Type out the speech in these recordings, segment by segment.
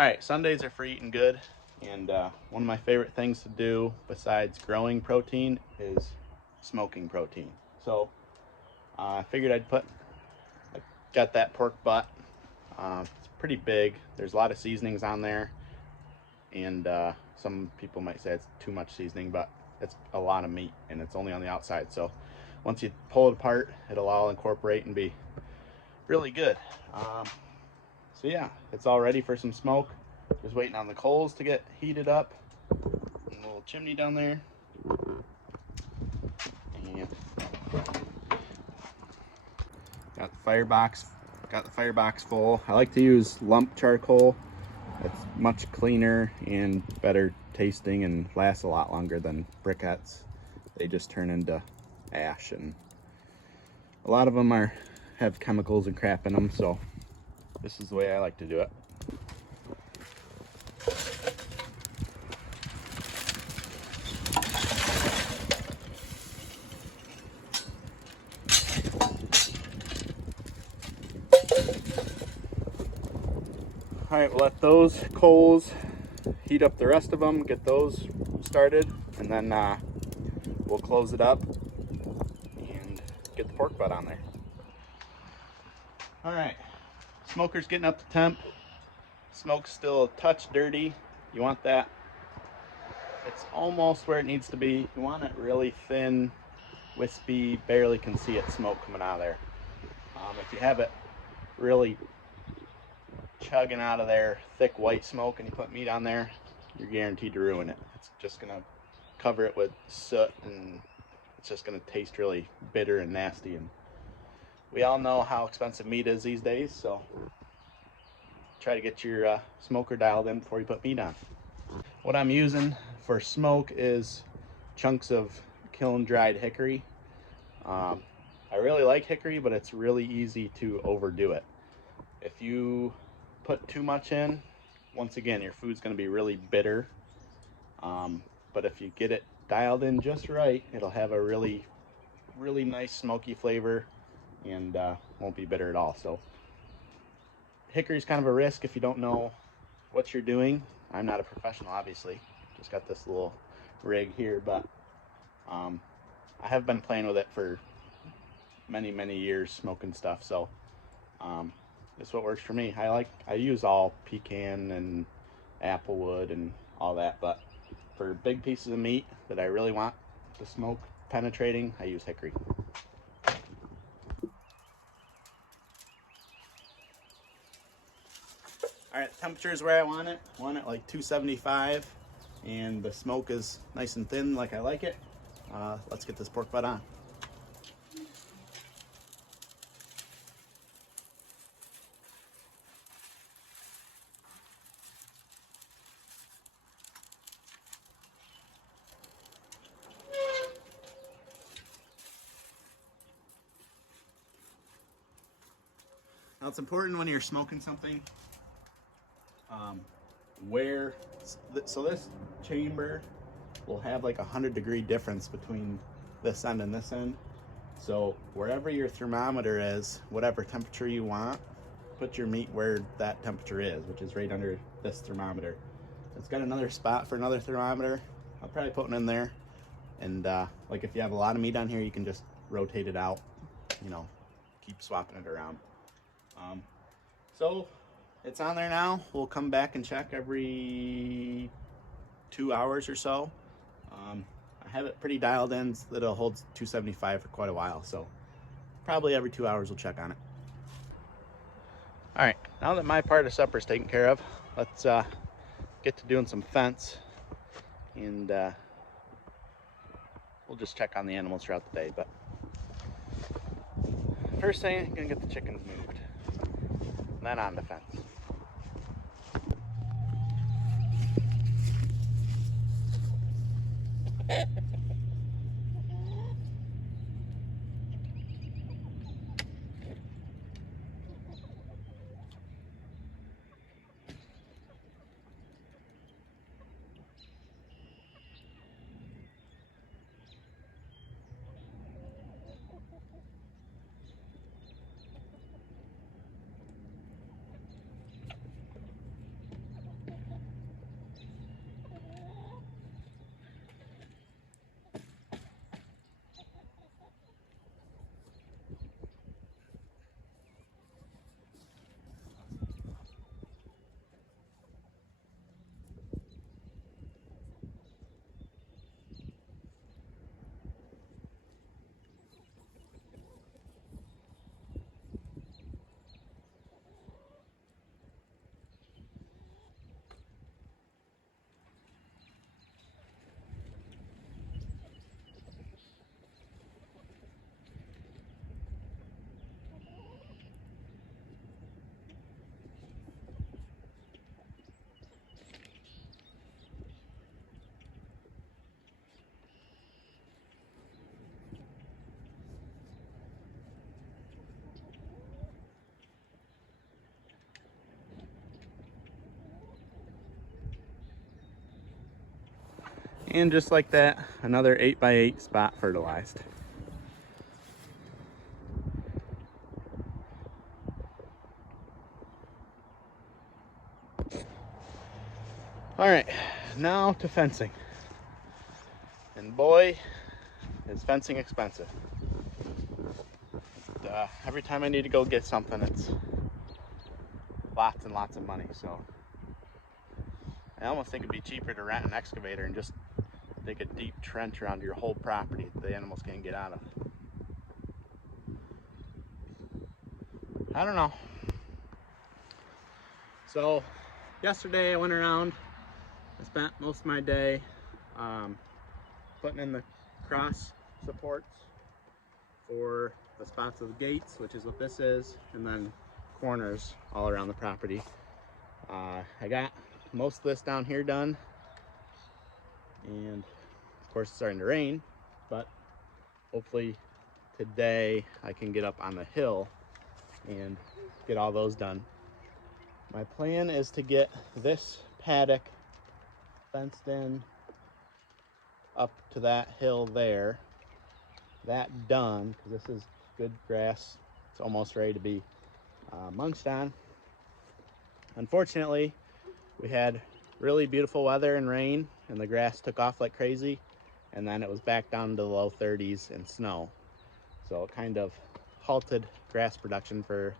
Alright, Sundays are for eating good, and one of my favorite things to do besides growing protein is smoking protein. So I figured I got that pork butt. It's pretty big. There's a lot of seasonings on there, and some people might say it's too much seasoning, but it's a lot of meat and it's only on the outside. So once you pull it apart, it'll all incorporate and be really good. So yeah, it's all ready for some smoke. Just waiting on the coals to get heated up. And a little chimney down there. And got the firebox full. I like to use lump charcoal. It's much cleaner and better tasting and lasts a lot longer than briquettes. They just turn into ash, and a lot of them have chemicals and crap in them, so this is the way I like to do it. All right, we'll let those coals heat up the rest of them, get those started, and then we'll close it up and get the pork butt on there. All right, smoker's getting up to temp. Smoke's still a touch dirty. You want that, it's almost where it needs to be. You want it really thin, wispy, barely can see it smoke coming out of there. If you have it really chugging out of there, thick white smoke, and you put meat on there, you're guaranteed to ruin it. It's just gonna cover it with soot, and it's just gonna taste really bitter and nasty. And we all know how expensive meat is these days, so try to get your smoker dialed in before you put meat on. What I'm using for smoke is chunks of kiln dried hickory. I really like hickory, but it's really easy to overdo it. If you put too much in, once again, your food's going to be really bitter. But if you get it dialed in just right, it'll have a really nice smoky flavor, and won't be bitter at all. So hickory is kind of a risk if you don't know what you're doing. I'm not a professional, obviously, just got this little rig here, but I have been playing with it for many years, smoking stuff. So this is what works for me. I use all pecan and applewood and all that, but for big pieces of meat that I really want the smoke penetrating, I use hickory. All right, the temperature is where I want it. I want it like 275, and the smoke is nice and thin like I like it. Let's get this pork butt on. Now it's important when you're smoking something, so this chamber will have like 100-degree difference between this end and this end. So wherever your thermometer is, whatever temperature you want, put your meat where that temperature is, which is right under this thermometer. It's got another spot for another thermometer. I'll probably put one in there. And like if you have a lot of meat on here, you can just rotate it out, keep swapping it around. So it's on there now. We'll come back and check every 2 hours or so. I have it pretty dialed in so that it'll hold 275 for quite a while. So probably every 2 hours we'll check on it. All right, now that my part of supper is taken care of, let's get to doing some fence, and we'll just check on the animals throughout the day. But first thing, I'm gonna get the chickens moved, and then on the fence. And just like that, another 8x8 spot fertilized. All right, now to fencing. And boy, is fencing expensive. Every time I need to go get something, it's lots and lots of money. So I almost think it'd be cheaper to rent an excavator and just dig a deep trench around your whole property that the animals can't get out of. I don't know. So yesterday I went around, I spent most of my day putting in the cross supports for the spots of the gates, which is what this is, and then corners all around the property. I got most of this down here done, and of course it's starting to rain, but hopefully today I can get up on the hill and get all those done. My plan is to get this paddock fenced in up to that hill there, that done, because this is good grass. It's almost ready to be munched on. Unfortunately, we had really beautiful weather and rain, and the grass took off like crazy, and then it was back down to the low 30s and snow. So it kind of halted grass production for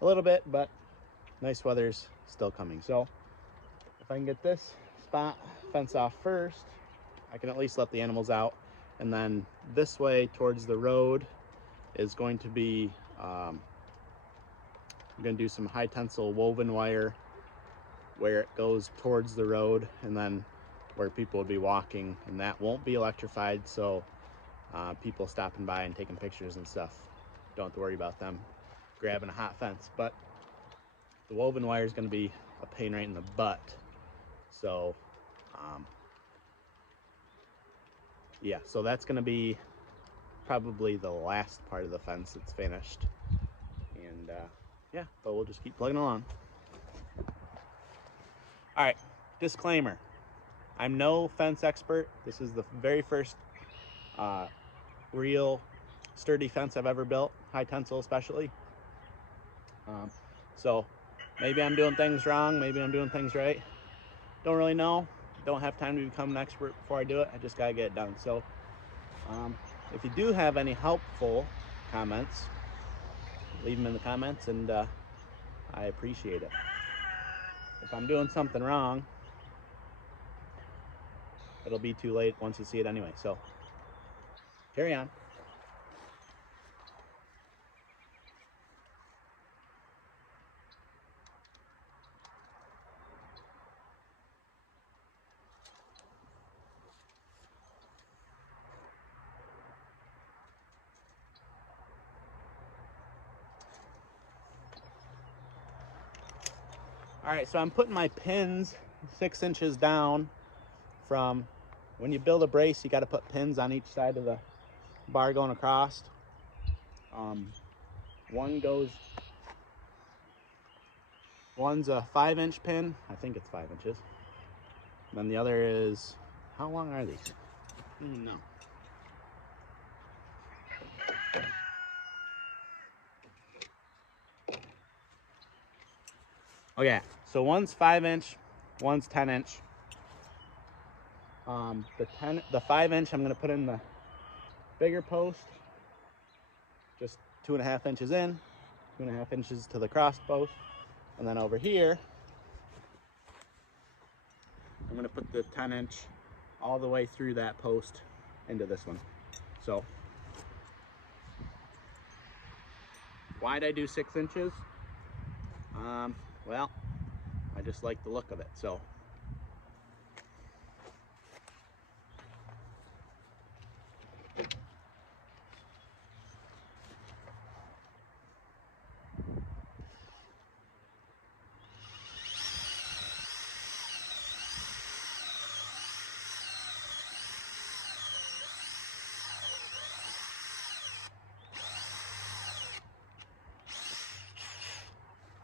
a little bit, but nice weather's still coming. So if I can get this spot fenced off first, I can at least let the animals out. And then this way towards the road is going to be, I'm going to do some high tensile woven wire where it goes towards the road, and then where people would be walking, and that won't be electrified, so people stopping by and taking pictures and stuff don't have to worry about them grabbing a hot fence. But the woven wire is going to be a pain right in the butt. So yeah, so that's going to be probably the last part of the fence that's finished. And yeah, but we'll just keep plugging along. All right, disclaimer. I'm no fence expert. This is the very first real sturdy fence I've ever built, high tensile especially. So maybe I'm doing things wrong, maybe I'm doing things right. Don't really know. Don't have time to become an expert before I do it. I just gotta get it done. So if you do have any helpful comments, leave them in the comments, and I appreciate it. If I'm doing something wrong, it'll be too late once you see it anyway. So carry on. All right, so I'm putting my pins 6 inches down from, when you build a brace, you got to put pins on each side of the bar going across. One's a 5-inch pin. I think it's 5 inches. And then the other is, how long are these? I don't even know. Oh yeah, so one's 5-inch, one's 10-inch. The 5-inch I'm gonna put in the bigger post, just 2.5 inches in, 2.5 inches to the cross post, and then over here, I'm gonna put the 10-inch all the way through that post into this one. So, why'd I do 6 inches? Well, I just like the look of it, so.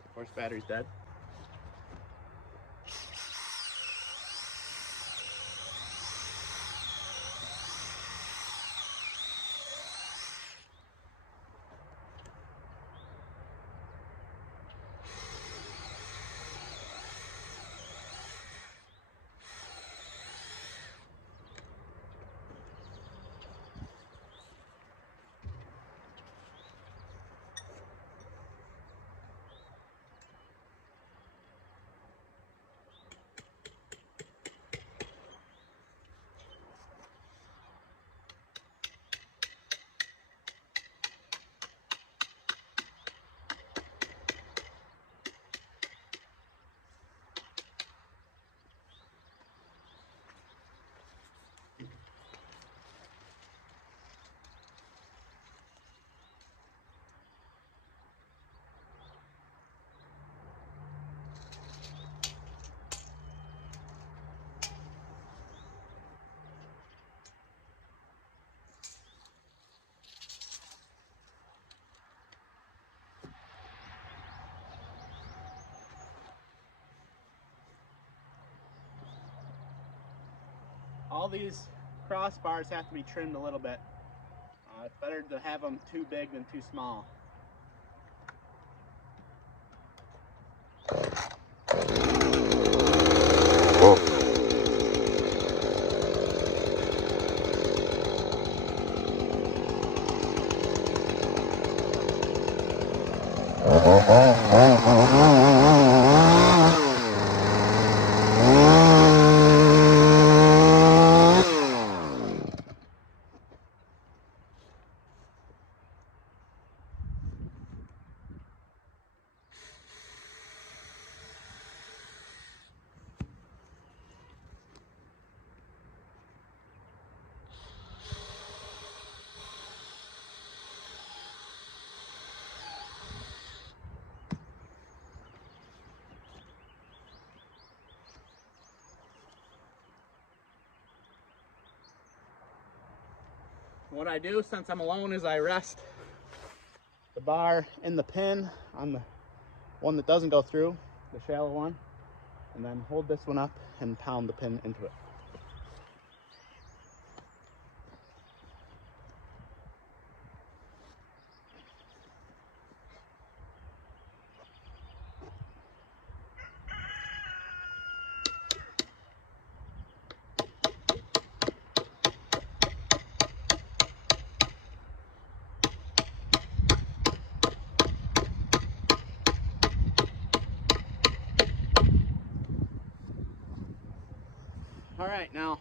Of course, battery's dead. all these crossbars have to be trimmed a little bit. It's better to have them too big than too small. What I do since I'm alone is I rest the bar in the pin on the one that doesn't go through, the shallow one, and then hold this one up and pound the pin into it. All right, now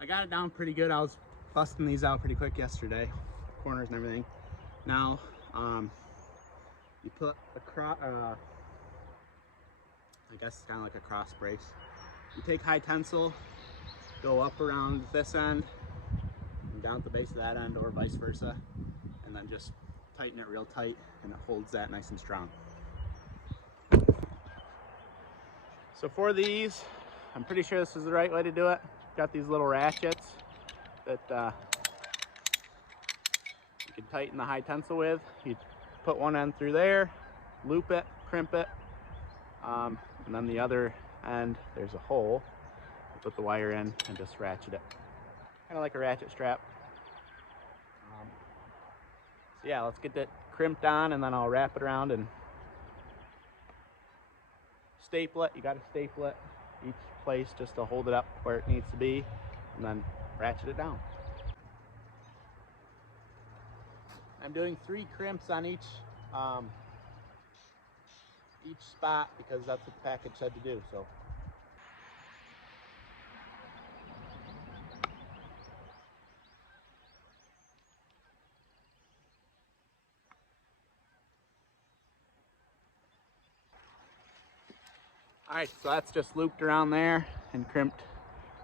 I got it down pretty good. I was busting these out pretty quick yesterday, corners and everything. Now you put a I guess it's kind of like a cross brace. You take high tensile, go up around this end and down at the base of that end, or vice versa, and then just tighten it real tight, and it holds that nice and strong. So for these, I'm pretty sure this is the right way to do it. Got these little ratchets that you can tighten the high tensile with. You put one end through there, loop it, crimp it, and then the other end, there's a hole. You put the wire in and just ratchet it. Kind of like a ratchet strap. So yeah, let's get that crimped on, and then I'll wrap it around and staple it. You got to staple it each place just to hold it up where it needs to be, and then ratchet it down. I'm doing 3 crimps on each spot because that's what the package said to do. So all right, so that's just looped around there and crimped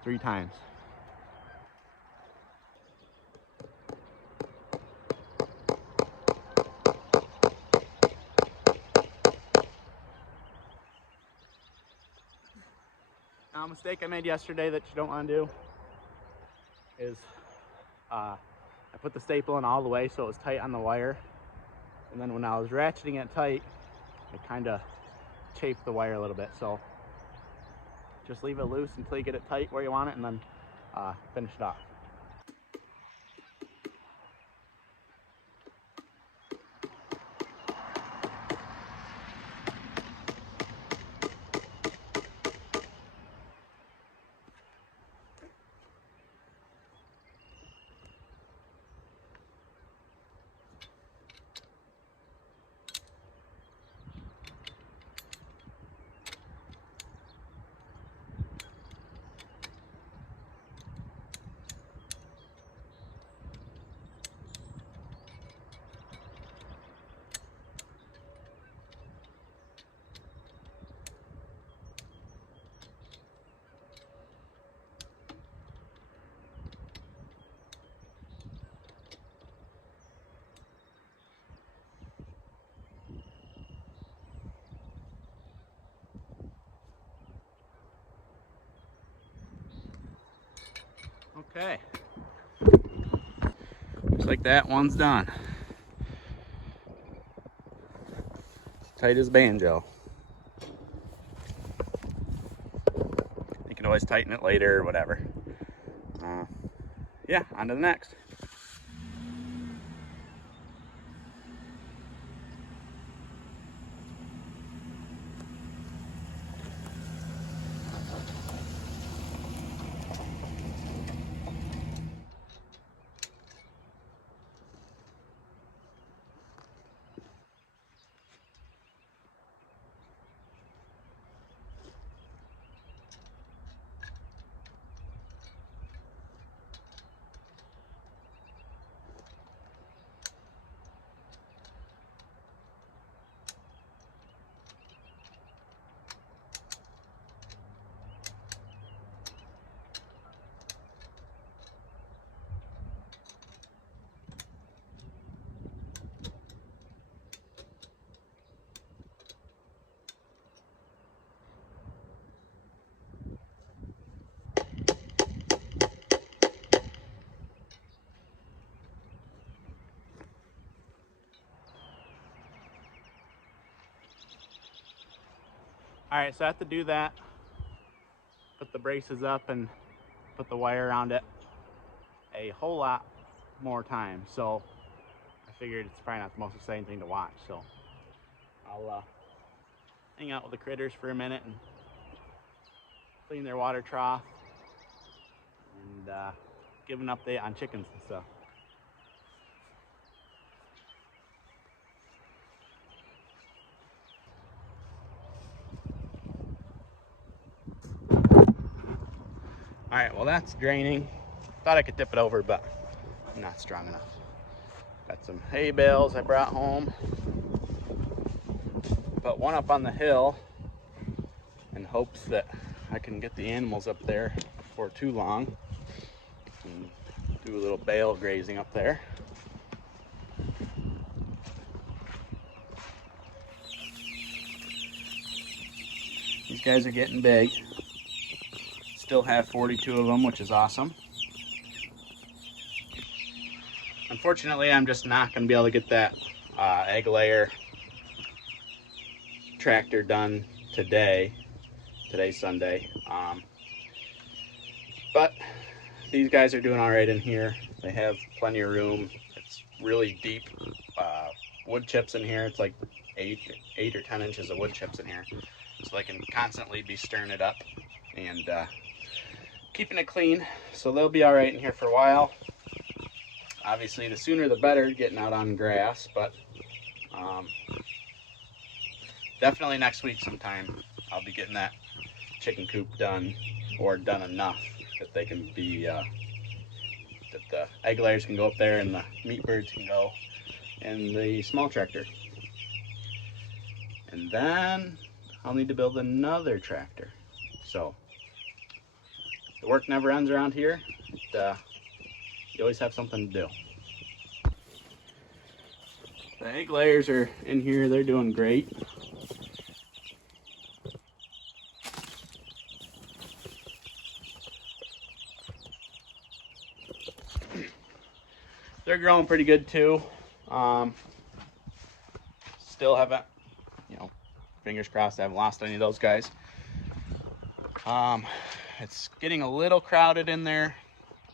3 times. Now, a mistake I made yesterday that you don't want to do is I put the staple in all the way so it was tight on the wire, and then when I was ratcheting it tight, it kind of chafed the wire a little bit. So just leave it loose until you get it tight where you want it, and then finish it off. Okay, looks like that one's done. Tight as banjo. You can always always tighten it later or whatever. Yeah, on to the next. All right, so I have to do that, put the braces up and put the wire around it a whole lot more time. So I figured it's probably not the most exciting thing to watch. So I'll hang out with the critters for a minute and clean their water trough and give an update on chickens and stuff. All right, well that's draining. Thought I could tip it over, but I'm not strong enough. Got some hay bales I brought home. Put one up on the hill in hopes that I can get the animals up there before too long and do a little bale grazing up there. These guys are getting big. Still have 42 of them, which is awesome. Unfortunately, I'm just not going to be able to get that egg layer tractor done today. Today's Sunday. But these guys are doing all right in here. They have plenty of room. It's really deep wood chips in here. It's like 8 or 10 inches of wood chips in here. So they can constantly be stirring it up and keeping it clean. So they'll be all right in here for a while. Obviously, the sooner the better getting out on grass, but definitely next week sometime I'll be getting that chicken coop done, or done enough that they can be, that the egg layers can go up there and the meat birds can go in the small tractor. And then I'll need to build another tractor. So the work never ends around here. You always have something to do. The egg layers are in here, they're doing great. They're growing pretty good too. Still haven't, fingers crossed I haven't lost any of those guys. It's getting a little crowded in their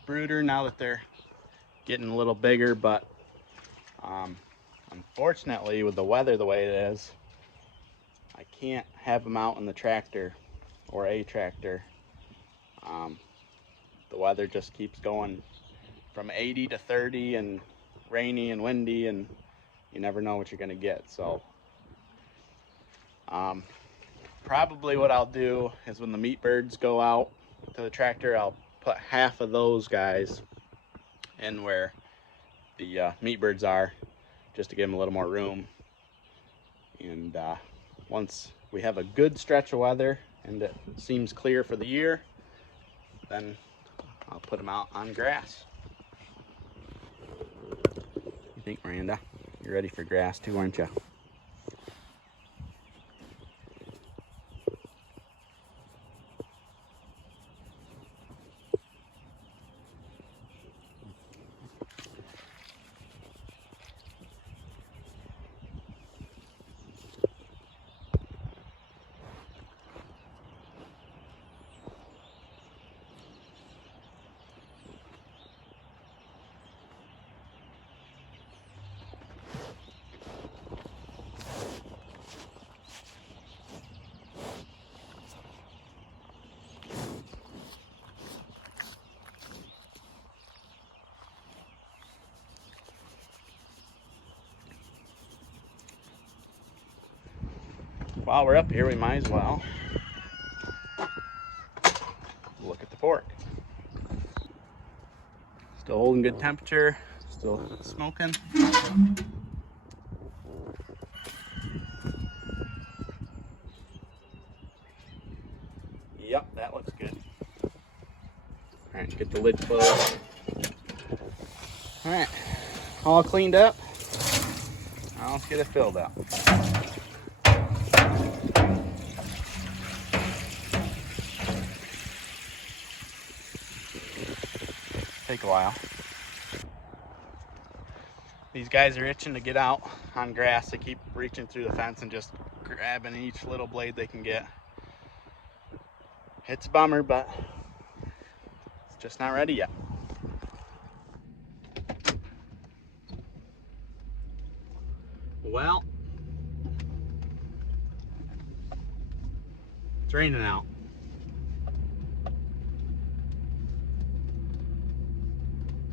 brooder now that they're getting a little bigger, but unfortunately with the weather the way it is, I can't have them out in the tractor or a tractor. The weather just keeps going from 80 to 30 and rainy and windy, and you never know what you're gonna get. So probably what I'll do is when the meat birds go out to the tractor, I'll put half of those guys in where the meat birds are, just to give them a little more room. And once we have a good stretch of weather and it seems clear for the year, then I'll put them out on grass. You think, Miranda? You're ready for grass too, aren't you? while we're up here, we might as well look at the pork. Still holding good temperature, still smoking. Yep, that looks good. All right, get the lid closed. All right, all cleaned up. Now let's get it filled up. Take a while. These guys are itching to get out on grass. They keep reaching through the fence and just grabbing each little blade they can get. It's a bummer, but it's just not ready yet. Well, it's raining out.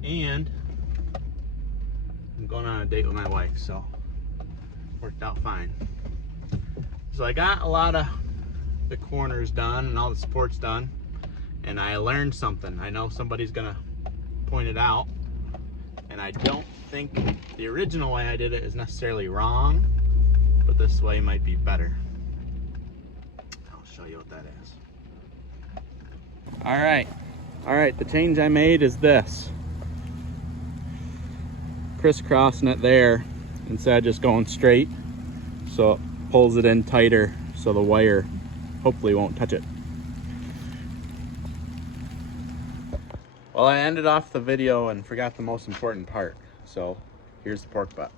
And I'm going on a date with my wife, so worked out fine. So I got a lot of the corners done and all the supports done, and I learned something. I know somebody's gonna point it out, and I don't think the original way I did it is necessarily wrong, but this way might be better. I'll show you what that is. All right, the change I made is this. Crisscrossing it there instead of just going straight, so it pulls it in tighter so the wire hopefully won't touch it. Well, I ended off the video and forgot the most important part, so here's the pork butt.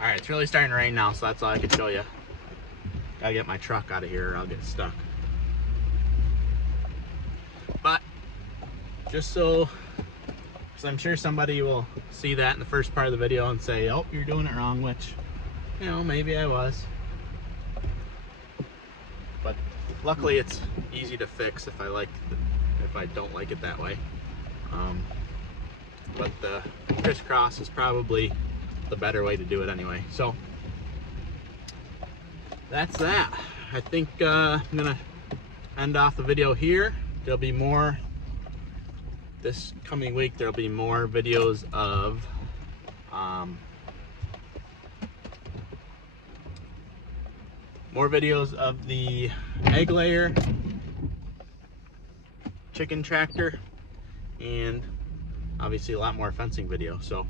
All right, it's really starting to rain now, so that's all I can show you. Gotta get my truck out of here or I'll get stuck. But just so, because I'm sure somebody will see that in the first part of the video and say, oh, you're doing it wrong, which, you know, maybe I was. But luckily it's easy to fix if I don't like it that way. But the crisscross is probably the better way to do it anyway. So that's that. I think I'm gonna end off the video here. There'll be more this coming week. There'll be more videos of the egg layer, chicken tractor, and obviously a lot more fencing video. So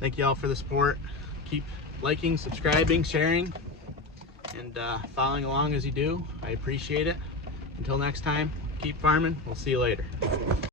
thank you all for the support. Keep liking, subscribing, sharing, and following along as you do. I appreciate it. Until next time, keep farming. We'll see you later.